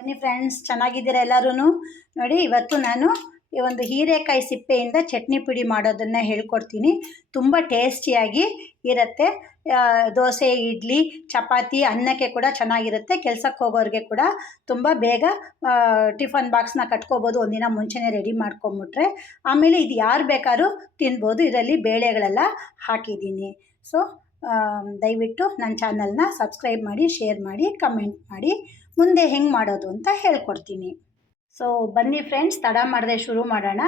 ಬನ್ನಿ ಫ್ರೆಂಡ್ಸ್ ಚೆನ್ನಾಗಿದ್ದೀರ ಎಲ್ಲರೂ ನೋಡಿ, ಇವತ್ತು ನಾನು ಈ ಒಂದು ಹೀರೆಕಾಯಿ ಸಿಪ್ಪೆಯಿಂದ ಚಟ್ನಿ ಪುಡಿ ಮಾಡೋದನ್ನು ಹೇಳ್ಕೊಡ್ತೀನಿ. ತುಂಬ ಟೇಸ್ಟಿಯಾಗಿ ಇರುತ್ತೆ. ದೋಸೆ, ಇಡ್ಲಿ, ಚಪಾತಿ, ಅನ್ನಕ್ಕೆ ಕೂಡ ಚೆನ್ನಾಗಿರುತ್ತೆ. ಕೆಲ್ಸಕ್ಕೆ ಹೋಗೋರಿಗೆ ಕೂಡ ತುಂಬ ಬೇಗ ಟಿಫನ್ ಬಾಕ್ಸ್ನ ಕಟ್ಕೋಬೋದು, ಒಂದಿನ ಮುಂಚೆನೇ ರೆಡಿ ಮಾಡ್ಕೊಂಬಿಟ್ರೆ. ಆಮೇಲೆ ಇದು ಯಾರು ಬೇಕಾದ್ರೂ ತಿನ್ಬೋದು. ಇದರಲ್ಲಿ ಬೇಳೆಗಳೆಲ್ಲ ಹಾಕಿದ್ದೀನಿ. ಸೊ ದಯವಿಟ್ಟು ನನ್ನ ಚಾನಲ್ನ ಸಬ್ಸ್ಕ್ರೈಬ್ ಮಾಡಿ, ಶೇರ್ ಮಾಡಿ, ಕಮೆಂಟ್ ಮಾಡಿ. ಮುಂದೆ ಹೆಂಗೆ ಮಾಡೋದು ಅಂತ ಹೇಳ್ಕೊಡ್ತೀನಿ. ಸೊ ಬನ್ನಿ ಫ್ರೆಂಡ್ಸ್ ತಡ ಮಾಡದೆ ಶುರು ಮಾಡೋಣ.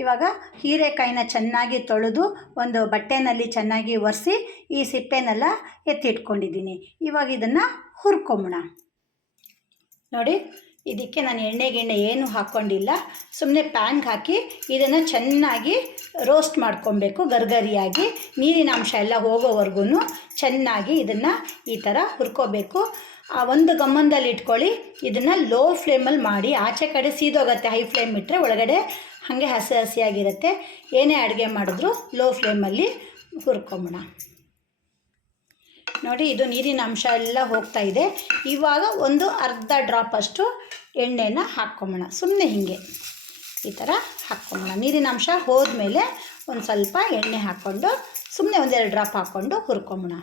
ಇವಾಗ ಹೀರೆಕಾಯಿನ ಚೆನ್ನಾಗಿ ತೊಳೆದು ಒಂದು ಬಟ್ಟೆನಲ್ಲಿ ಚೆನ್ನಾಗಿ ಒರೆಸಿ ಈ ಸಿಪ್ಪೆನೆಲ್ಲ ಎತ್ತಿಟ್ಕೊಂಡಿದ್ದೀನಿ. ಇವಾಗ ಇದನ್ನು ಹುರ್ಕೊಂಬೋಣ ನೋಡಿ. ಇದಕ್ಕೆ ನಾನು ಎಣ್ಣೆ ಗಿಣ್ಣೆ ಏನು ಹಾಕ್ಕೊಂಡಿಲ್ಲ. ಸುಮ್ಮನೆ ಪ್ಯಾನ್ಗೆ ಹಾಕಿ ಇದನ್ನು ಚೆನ್ನಾಗಿ ರೋಸ್ಟ್ ಮಾಡ್ಕೊಬೇಕು, ಗರ್ಗರಿಯಾಗಿ. ನೀರಿನ ಅಂಶ ಎಲ್ಲ ಹೋಗೋವರೆಗೂ ಚೆನ್ನಾಗಿ ಇದನ್ನು ಈ ಥರ ಹುರ್ಕೋಬೇಕು. ಆ ಒಂದು ಗಮ್ಮಂದಲ್ಲಿ ಇಟ್ಕೊಳ್ಳಿ, ಇದನ್ನು ಲೋ ಫ್ಲೇಮಲ್ಲಿ ಮಾಡಿ. ಆಚೆ ಕಡೆ ಸೀದೋಗುತ್ತೆ ಹೈ ಫ್ಲೇಮ್ ಇಟ್ಟರೆ ಒಳಗಡೆ ಹಾಗೆ ಹಸಿ ಹಸಿಯಾಗಿರುತ್ತೆ. ಏನೇ ಅಡುಗೆ ಮಾಡಿದ್ರು ಲೋ ಫ್ಲೇಮಲ್ಲಿ ಹುರ್ಕೊಂಬಿಡ ನೋಡಿ, ಇದು ನೀರಿನ ಅಂಶ ಎಲ್ಲ ಹೋಗ್ತಾ ಇದೆ. ಇವಾಗ ಒಂದು ಅರ್ಧ ಡ್ರಾಪ್ ಅಷ್ಟು ಎಣ್ಣೆನ ಹಾಕ್ಕೊಂಬೋಣ ಸುಮ್ಮನೆ ಹೀಗೆ. ಈ ಥರ ಹಾಕ್ಕೊಂಬೋಣ ನೀರಿನ ಅಂಶ ಹೋದ್ಮೇಲೆ ಒಂದು ಸ್ವಲ್ಪ ಎಣ್ಣೆ ಹಾಕ್ಕೊಂಡು ಸುಮ್ಮನೆ ಒಂದೆರಡು ಡ್ರಾಪ್ ಹಾಕ್ಕೊಂಡು ಹುರ್ಕೊಂಬೋಣ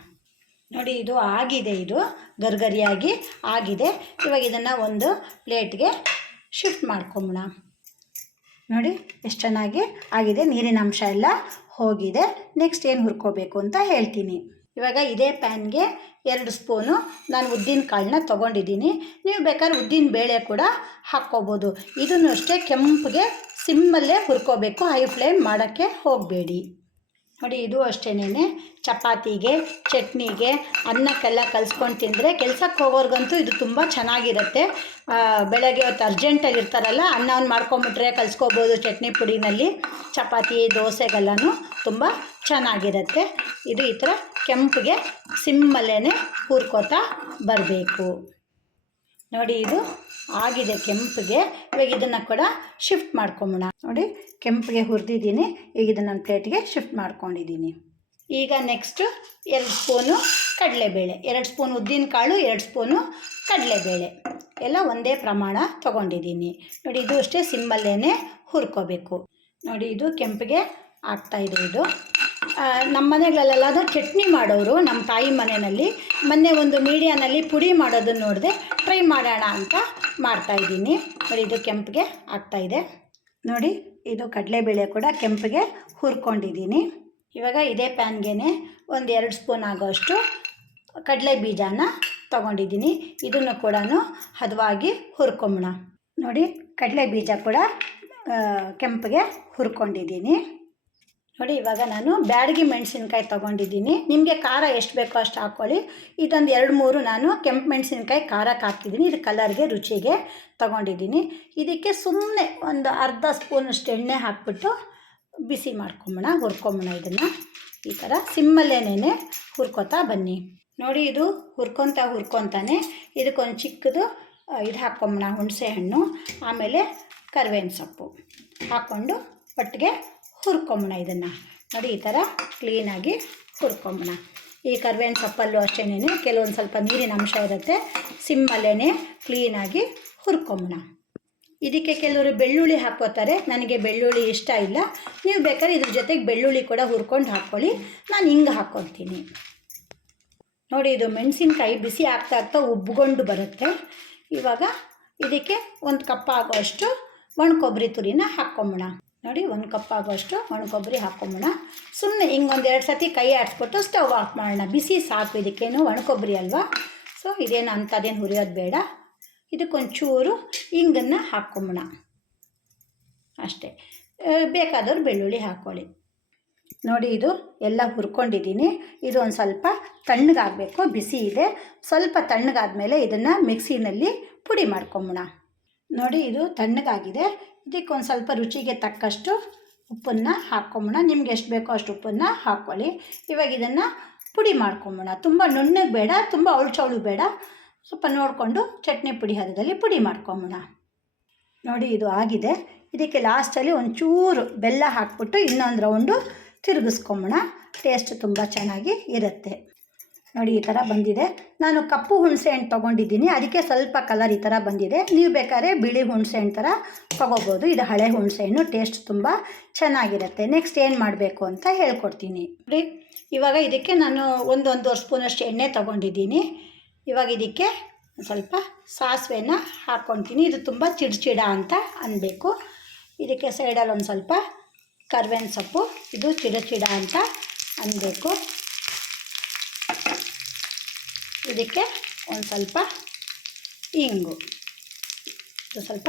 ನೋಡಿ, ಇದು ಆಗಿದೆ ಇದು. ಗರ್ಗರಿಯಾಗಿ ಆಗಿದೆ. ಇವಾಗ ಇದನ್ನು ಒಂದು ಪ್ಲೇಟ್ಗೆ ಶಿಫ್ಟ್ ಮಾಡ್ಕೊಂಬೋಣ ನೋಡಿ, ಎಷ್ಟು ಚೆನ್ನಾಗಿ ಆಗಿದೆ. ನೀರಿನ ಅಂಶ ಎಲ್ಲ ಹೋಗಿದೆ. ನೆಕ್ಸ್ಟ್ ಏನು ಹುರ್ಕೋಬೇಕು ಅಂತ ಹೇಳ್ತೀನಿ. ಇವಾಗ ಇದೇ ಪ್ಯಾನ್ಗೆ ಎರಡು ಸ್ಪೂನು ನಾನು ಉದ್ದಿನ ಕಾಳನ್ನ ತೊಗೊಂಡಿದ್ದೀನಿ. ನೀವು ಬೇಕಾದ್ರೆ ಉದ್ದಿನ ಬೇಳೆ ಕೂಡ ಹಾಕ್ಕೋಬೋದು. ಇದನ್ನು ಅಷ್ಟೇ ಕೆಂಪಗೆ ಸಿಮ್ಮಲ್ಲೇ ಹುರ್ಕೋಬೇಕು. ಹೈ ಫ್ಲೇಮ್ ಮಾಡೋಕ್ಕೆ ಹೋಗಬೇಡಿ. ನೋಡಿ, ಇದು ಅಷ್ಟೇನೇ ಚಪಾತಿಗೆ, ಚಟ್ನಿಗೆ, ಅನ್ನಕ್ಕೆಲ್ಲ ಕಲಿಸ್ಕೊಂಡು ತಿಂದರೆ ಕೆಲಸಕ್ಕೆ ಹೋಗೋರ್ಗಂತೂ ಇದು ತುಂಬ ಚೆನ್ನಾಗಿರುತ್ತೆ. ಬೆಳಗ್ಗೆ ಹೊತ್ತು ಅರ್ಜೆಂಟಾಗಿ ಇರ್ತಾರಲ್ಲ ಅನ್ನವನ್ನು ಮಾಡ್ಕೊಂಬಿಟ್ರೆ ಕಲಿಸ್ಕೋಬೋದು ಚಟ್ನಿ ಪುಡಿನಲ್ಲಿ. ಚಪಾತಿ, ದೋಸೆಗೆಲ್ಲನೂ ತುಂಬ ಚೆನ್ನಾಗಿರುತ್ತೆ. ಇದು ಈ ಥರ ಕೆಂಪಿಗೆ ಸಿಮ್ಮಲ್ಲೇ ಕೂರ್ಕೋತಾ ಬರಬೇಕು. ನೋಡಿ ಇದು ಆಗಿದೆ ಕೆಂಪಿಗೆ. ಇವಾಗ ಇದನ್ನು ಕೂಡ ಶಿಫ್ಟ್ ಮಾಡ್ಕೊಂಬೋಣ ನೋಡಿ ಕೆಂಪಿಗೆ ಹುರಿದಿದ್ದೀನಿ. ಈಗ ಇದನ್ನು ಪ್ಲೇಟ್ಗೆ ಶಿಫ್ಟ್ ಮಾಡ್ಕೊಂಡಿದ್ದೀನಿ. ಈಗ ನೆಕ್ಸ್ಟು ಎರಡು ಸ್ಪೂನು ಕಡಲೆಬೇಳೆ. ಎರಡು ಸ್ಪೂನ್ ಉದ್ದಿನ ಕಾಳು, ಎರಡು ಸ್ಪೂನು ಕಡಲೆಬೇಳೆ. ಎಲ್ಲ ಒಂದೇ ಪ್ರಮಾಣ ತೊಗೊಂಡಿದ್ದೀನಿ. ನೋಡಿ ಇದು ಅಷ್ಟೇ ಸಿಮ್ಮಲ್ಲೇ ಹುರ್ಕೋಬೇಕು. ನೋಡಿ ಇದು ಕೆಂಪಿಗೆ ಆಗ್ತಾಯಿದೆ ಇದು. ನಮ್ಮ ಮನೆಗಳಲ್ಲೆಲ್ಲ ಚಟ್ನಿ ಮಾಡೋರು ನಮ್ಮ ತಾಯಿ ಮನೆಯಲ್ಲಿ. ಮೊನ್ನೆ ಒಂದು ಮೀಡಿಯಾನಲ್ಲಿ ಪುಡಿ ಮಾಡೋದನ್ನು ನೋಡಿದೆ, ಟ್ರೈ ಮಾಡೋಣ ಅಂತ ಮಾಡ್ತಾಯಿದ್ದೀನಿ ನೋಡಿ, ಇದು ಕೆಂಪಿಗೆ ಆಗ್ತಾಯಿದೆ ನೋಡಿ, ಇದು ಕಡಲೆಬೇಳೆ ಕೂಡ ಕೆಂಪಿಗೆ ಹುರ್ಕೊಂಡಿದ್ದೀನಿ. ಇವಾಗ ಇದೇ ಪ್ಯಾನ್ಗೆ ಒಂದು ಎರಡು ಸ್ಪೂನ್ ಆಗೋಷ್ಟು ಕಡಲೆ ಬೀಜನ ತೊಗೊಂಡಿದ್ದೀನಿ. ಇದನ್ನು ಕೂಡ ಹದವಾಗಿ ಹುರ್ಕೊಂಬೋಣ ನೋಡಿ, ಕಡಲೆ ಬೀಜ ಕೂಡ ಕೆಂಪಿಗೆ ಹುರ್ಕೊಂಡಿದ್ದೀನಿ. ನೋಡಿ, ಇವಾಗ ನಾನು ಬ್ಯಾಡಗಿ ಮೆಣಸಿನ್ಕಾಯಿ ತೊಗೊಂಡಿದ್ದೀನಿ. ನಿಮಗೆ ಖಾರ ಎಷ್ಟು ಬೇಕೋ ಅಷ್ಟು ಹಾಕ್ಕೊಳ್ಳಿ ಇದೊಂದು ಎರಡು ಮೂರು ನಾನು ಕೆಂಪು ಮೆಣಸಿನ್ಕಾಯಿ ಖಾರಕ್ಕೆ ಹಾಕಿದ್ದೀನಿ ಇದು ಕಲರ್ಗೆ, ರುಚಿಗೆ ತೊಗೊಂಡಿದ್ದೀನಿ. ಇದಕ್ಕೆ ಸುಮ್ಮನೆ ಒಂದು ಅರ್ಧ ಸ್ಪೂನಷ್ಟು ಎಣ್ಣೆ ಹಾಕ್ಬಿಟ್ಟು ಬಿಸಿ ಮಾಡ್ಕೊಂಬೋಣ, ಹುರ್ಕೊಂಬೋಣ ಇದನ್ನು. ಈ ಥರ ಸಿಮ್ಮಲ್ಲೇನೇ ಹುರ್ಕೋತಾ ಬನ್ನಿ. ನೋಡಿ, ಇದು ಹುರ್ಕೊತಾ ಹುರ್ಕೊತಾನೆ. ಇದಕ್ಕೊಂದು ಚಿಕ್ಕದು ಇದು ಹಾಕ್ಕೊಂಬೋಣ ಹುಣಸೆ ಹಣ್ಣು ಆಮೇಲೆ ಕರಿಬೇವಿನ ಸೊಪ್ಪು ಹಾಕ್ಕೊಂಡು ಒಟ್ಟಿಗೆ ಹುರ್ಕೊಂಬೋಣ ಇದನ್ನು. ನೋಡಿ, ಈ ಥರ ಕ್ಲೀನಾಗಿ ಹುರ್ಕೊಂಬೋಣ. ಈ ಕರ್ಬೇವಿನ ಸೊಪ್ಪಲ್ಲೂ ಅಷ್ಟೇನೆ ಕೆಲವೊಂದು ಸ್ವಲ್ಪ ನೀರಿನ ಅಂಶ ಇರುತ್ತೆ ಸಿಮ್ಮಲ್ಲೇ ಕ್ಲೀನಾಗಿ ಹುರ್ಕೊಂಬೋಣ. ಇದಕ್ಕೆ ಕೆಲವರು ಬೆಳ್ಳುಳ್ಳಿ ಹಾಕೋತಾರೆ ನನಗೆ ಬೆಳ್ಳುಳ್ಳಿ ಇಷ್ಟ ಇಲ್ಲ. ನೀವು ಬೇಕಾದ್ರೆ ಇದ್ರ ಜೊತೆಗೆ ಬೆಳ್ಳುಳ್ಳಿ ಕೂಡ ಹುರ್ಕೊಂಡು ಹಾಕ್ಕೊಳ್ಳಿ ನಾನು ಹಿಂಗೆ ಹಾಕ್ಕೊತೀನಿ ನೋಡಿ, ಇದು ಮೆಣಸಿನ್ಕಾಯಿ ಬಿಸಿ ಆಗ್ತಾ ಆಗ್ತಾ ಉಬ್ಕೊಂಡು ಬರುತ್ತೆ. ಇವಾಗ ಇದಕ್ಕೆ ಒಂದು ಕಪ್ ಆಗೋಷ್ಟು ಒಣ ಕೊಬ್ಬರಿ ತುರಿನ ಹಾಕ್ಕೊಂಬೋಣ. ನೋಡಿ, ಒಂದು ಕಪ್ ಆಗೋಷ್ಟು ಒಣ ಕೊಬ್ಬರಿ ಹಾಕ್ಕೊಂಬೋಣ ಸುಮ್ಮನೆ ಹಿಂಗೆ ಎರಡು ಸತಿ ಕೈ ಆಡಿಸ್ಬಿಟ್ಟು ಸ್ಟವ್ ಆಫ್ ಮಾಡೋಣ. ಬಿಸಿ ಸಾಕು, ಇದಕ್ಕೇನು ಒಣ ಕೊಬ್ಬರಿ ಅಲ್ವಾ? ಸೊ ಇದೇನು ಅಂಥದ್ದೇನು ಹುರಿಯೋದು ಬೇಡ. ಇದಕ್ಕೊಂಚೂರು ಹಿಂಗನ್ನು ಹಾಕ್ಕೊಂಬೋಣ ಅಷ್ಟೇ. ಬೇಕಾದವ್ರು ಬೆಳ್ಳುಳ್ಳಿ ಹಾಕ್ಕೊಳ್ಳಿ ನೋಡಿ, ಇದು ಎಲ್ಲ ಹುರ್ಕೊಂಡಿದ್ದೀನಿ. ಇದು ಒಂದು ಸ್ವಲ್ಪ ತಣ್ಣಗಾಗಬೇಕು. ಬಿಸಿ ಇದೆ. ಸ್ವಲ್ಪ ತಣ್ಣಗಾದ ಮೇಲೆ ಇದನ್ನು ಮಿಕ್ಸಿನಲ್ಲಿ ಪುಡಿ ಮಾಡ್ಕೊಂಬೋಣ ನೋಡಿ ಇದು ತಣ್ಣಗಾಗಿದೆ. ಇದಕ್ಕೆ ಒಂದು ಸ್ವಲ್ಪ ರುಚಿಗೆ ತಕ್ಕಷ್ಟು ಉಪ್ಪನ್ನು ಹಾಕ್ಕೊಂಬೋಣ. ನಿಮ್ಗೆ ಎಷ್ಟು ಬೇಕೋ ಅಷ್ಟು ಉಪ್ಪನ್ನು ಹಾಕ್ಕೊಳ್ಳಿ ಇವಾಗ ಇದನ್ನು ಪುಡಿ ಮಾಡ್ಕೊಂಬೋಣ. ತುಂಬ ನುಣ್ಣಗೆ ಬೇಡ, ತುಂಬ ಅವಳು ಬೇಡ. ಸ್ವಲ್ಪ ನೋಡಿಕೊಂಡು ಚಟ್ನಿ ಪುಡಿ ಹದದಲ್ಲಿ ಪುಡಿ ಮಾಡ್ಕೊಂಬೋಣ. ನೋಡಿ ಇದು ಆಗಿದೆ. ಇದಕ್ಕೆ ಲಾಸ್ಟಲ್ಲಿ ಒಂಚೂರು ಬೆಲ್ಲ ಹಾಕ್ಬಿಟ್ಟು ಇನ್ನೊಂದು ರೌಂಡು ತಿರುಗಿಸ್ಕೊಂಬೋಣ. ಟೇಸ್ಟ್ ತುಂಬ ಚೆನ್ನಾಗಿ ಇರುತ್ತೆ. ನೋಡಿ, ಈ ಥರ ಬಂದಿದೆ. ನಾನು ಕಪ್ಪು ಹುಣಸೆ ಹಣ್ಣು ತೊಗೊಂಡಿದ್ದೀನಿ. ಅದಕ್ಕೆ ಸ್ವಲ್ಪ ಕಲರ್ ಈ ಥರ ಬಂದಿದೆ. ನೀವು ಬೇಕಾದ್ರೆ ಬಿಳಿ ಹುಣಸೆ ಹಣ್ಣು ಥರ ತೊಗೋಬೋದು. ಇದು ಹಳೆ ಹುಣಸೆ ಹಣ್ಣು. ಟೇಸ್ಟ್ ತುಂಬ ಚೆನ್ನಾಗಿರುತ್ತೆ. ನೆಕ್ಸ್ಟ್ ಏನು ಮಾಡಬೇಕು ಅಂತ ಹೇಳ್ಕೊಡ್ತೀನಿ. ನೋಡಿ, ಇವಾಗ ಇದಕ್ಕೆ ನಾನು ಒಂದು ಒಂದೂವರೆ ಸ್ಪೂನಷ್ಟು ಎಣ್ಣೆ ತೊಗೊಂಡಿದ್ದೀನಿ. ಇವಾಗ ಇದಕ್ಕೆ ಸ್ವಲ್ಪ ಸಾಸಿವೆನ ಹಾಕ್ಕೊತೀನಿ ಇದು ತುಂಬ ಚಿಡ್ಚಿಡ ಅಂತ ಅನ್ನಬೇಕು ಇದಕ್ಕೆ ಸೈಡಲ್ಲಿ ಒಂದು ಸ್ವಲ್ಪ ಕರ್ಬೇವಿನ ಸೊಪ್ಪು. ಇದು ಚಿಡಚಿಡ ಚಿಡ ಅಂತ ಅನ್ನಬೇಕು ಇದಕ್ಕೆ ಒಂದು ಸ್ವಲ್ಪ ಇಂಗು. ಇದು ಸ್ವಲ್ಪ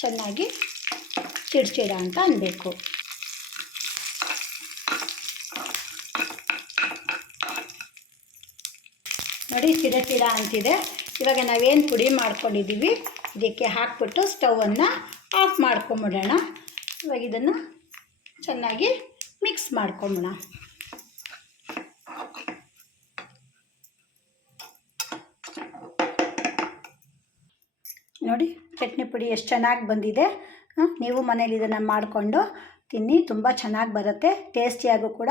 ಚೆನ್ನಾಗಿ ಚಿಡ್ಚಿಡ ಅಂತ ಅನ್ನಬೇಕು ನೋಡಿ ಸಿಡ ಸಿಡ ಅಂತಿದೆ. ಇವಾಗ ನಾವೇನು ಪುಡಿ ಮಾಡ್ಕೊಂಡಿದ್ದೀವಿ? ಇದಕ್ಕೆ ಹಾಕ್ಬಿಟ್ಟು ಸ್ಟವನ್ನು ಆಫ್ ಮಾಡ್ಕೊಂಬಿಡೋಣ. ಇವಾಗ ಇದನ್ನು ಚೆನ್ನಾಗಿ ಮಿಕ್ಸ್ ಮಾಡ್ಕೊಂಬಿಡೋಣ. ನೋಡಿ, ಚಟ್ನಿ ಪುಡಿ ಎಷ್ಟು ಚೆನ್ನಾಗಿ ಬಂದಿದೆ. ನೀವು ಮನೇಲಿ ಇದನ್ನು ಮಾಡಿಕೊಂಡು ತಿನ್ನಿ, ತುಂಬ ಚೆನ್ನಾಗಿ ಬರುತ್ತೆ, ಟೇಸ್ಟಿಯಾಗೂ ಕೂಡ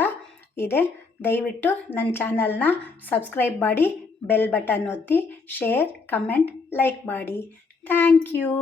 ಇದೆ. ದಯವಿಟ್ಟು ನನ್ನ ಚಾನಲ್ನ ಸಬ್ಸ್ಕ್ರೈಬ್ ಮಾಡಿ, ಬೆಲ್ ಬಟನ್ ಒತ್ತಿ, ಶೇರ್, ಕಮೆಂಟ್, ಲೈಕ್ ಮಾಡಿ. Thank you.